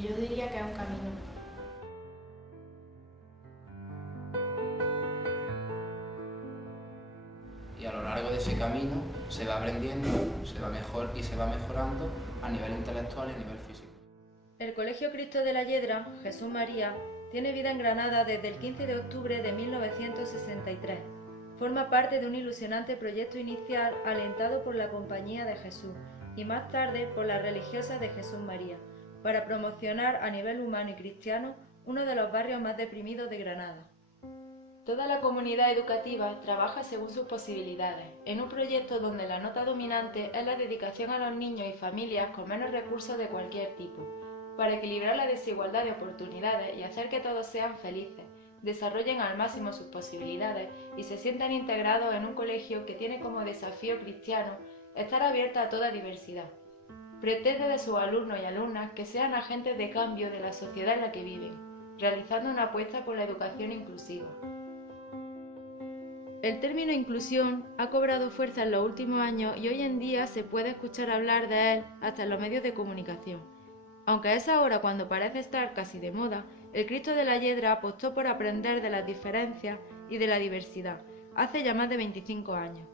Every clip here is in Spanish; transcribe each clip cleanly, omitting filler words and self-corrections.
Yo diría que es un camino. Y a lo largo de ese camino se va aprendiendo, se va mejorando a nivel intelectual y a nivel físico. El Colegio Cristo de la Yedra, Jesús María, tiene vida en Granada desde el 15 de octubre de 1963. Forma parte de un ilusionante proyecto inicial alentado por la Compañía de Jesús y más tarde por las religiosas de Jesús María, para promocionar a nivel humano y cristiano uno de los barrios más deprimidos de Granada. Toda la comunidad educativa trabaja según sus posibilidades, en un proyecto donde la nota dominante es la dedicación a los niños y familias con menos recursos de cualquier tipo, para equilibrar la desigualdad de oportunidades y hacer que todos sean felices, desarrollen al máximo sus posibilidades y se sientan integrados en un colegio que tiene como desafío cristiano estar abierta a toda diversidad. Pretende de sus alumnos y alumnas que sean agentes de cambio de la sociedad en la que viven, realizando una apuesta por la educación inclusiva. El término inclusión ha cobrado fuerza en los últimos años y hoy en día se puede escuchar hablar de él hasta en los medios de comunicación. Aunque es ahora cuando parece estar casi de moda, el Cristo de la Yedra apostó por aprender de las diferencias y de la diversidad, hace ya más de 25 años.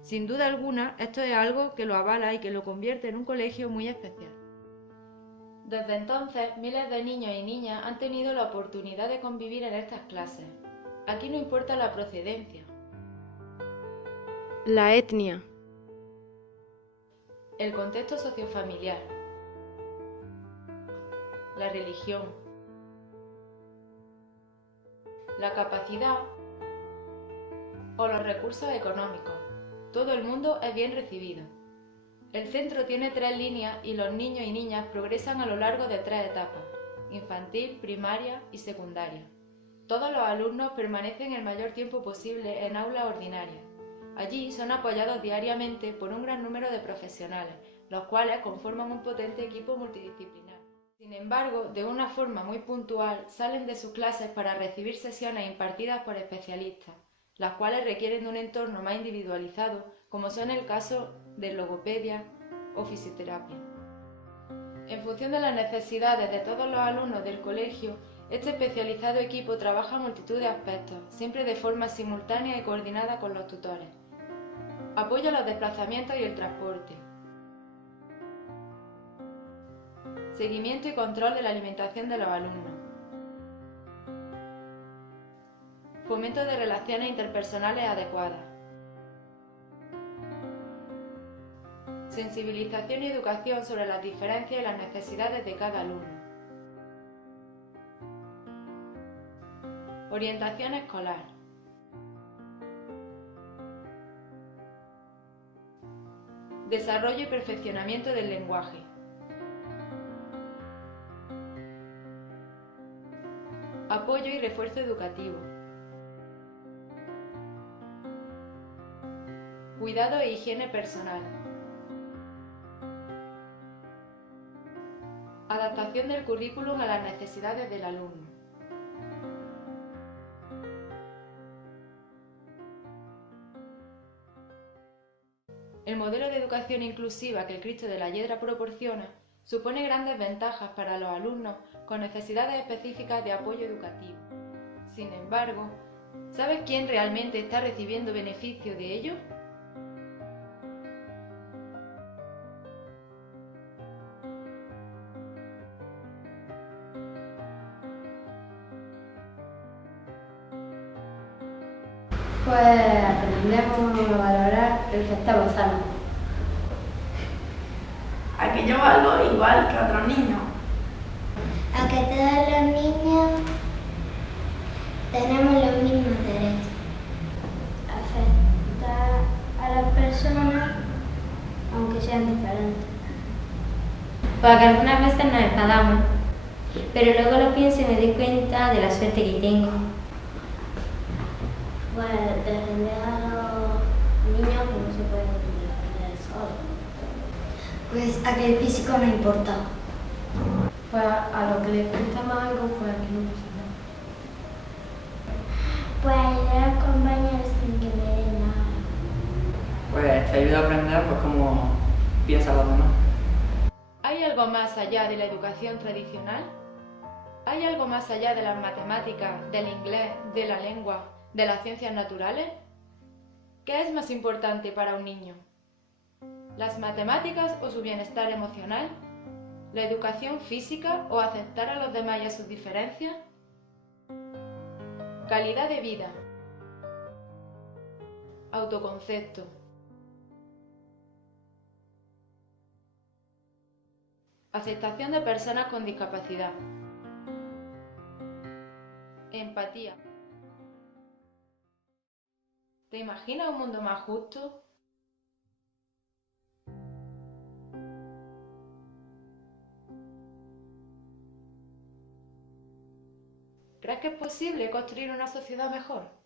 Sin duda alguna, esto es algo que lo avala y que lo convierte en un colegio muy especial. Desde entonces, miles de niños y niñas han tenido la oportunidad de convivir en estas clases. Aquí no importa la procedencia, la etnia, el contexto sociofamiliar, la religión, la capacidad o los recursos económicos. Todo el mundo es bien recibido. El centro tiene 3 líneas y los niños y niñas progresan a lo largo de 3 etapas: infantil, primaria y secundaria. Todos los alumnos permanecen el mayor tiempo posible en aulas ordinarias. Allí son apoyados diariamente por un gran número de profesionales, los cuales conforman un potente equipo multidisciplinar. Sin embargo, de una forma muy puntual, salen de sus clases para recibir sesiones impartidas por especialistas, las cuales requieren de un entorno más individualizado, como son el caso de logopedia o fisioterapia. En función de las necesidades de todos los alumnos del colegio, este especializado equipo trabaja multitud de aspectos, siempre de forma simultánea y coordinada con los tutores. Apoya los desplazamientos y el transporte. Seguimiento y control de la alimentación de los alumnos. Fomento de relaciones interpersonales adecuadas. Sensibilización y educación sobre las diferencias y las necesidades de cada alumno. Orientación escolar. Desarrollo y perfeccionamiento del lenguaje. Apoyo y refuerzo educativo. Cuidado e higiene personal. Adaptación del currículum a las necesidades del alumno. El modelo de educación inclusiva que el Cristo de la Yedra proporciona supone grandes ventajas para los alumnos con necesidades específicas de apoyo educativo. Sin embargo, ¿sabes quién realmente está recibiendo beneficio de ello? Pues aprendemos a valorar el que estamos sanos. A que yo valgo igual que otros niños. A que todos los niños tenemos los mismos derechos. Aceptar a las personas aunque sean diferentes. Porque algunas veces nos enfadamos, pero luego lo pienso y me doy cuenta de la suerte que tengo. Pues defender a los niños que no se pueden defender solos. Pues a que el físico no importa. Pues a lo que les cuesta más algo, pues a que no pasa nada. Pues ayudar a los compañeros sin que me den nada. Pues te ayuda a aprender pues cómo piensan los demás. Hay algo más allá de la educación tradicional? ¿Hay algo más allá de las matemáticas, del inglés, de la lengua, de las ciencias naturales? ¿Qué es más importante para un niño? ¿Las matemáticas o su bienestar emocional? ¿La educación física o aceptar a los demás y a sus diferencias? Calidad de vida. Autoconcepto. Aceptación de personas con discapacidad. Empatía. ¿Te imaginas un mundo más justo? ¿Crees que es posible construir una sociedad mejor?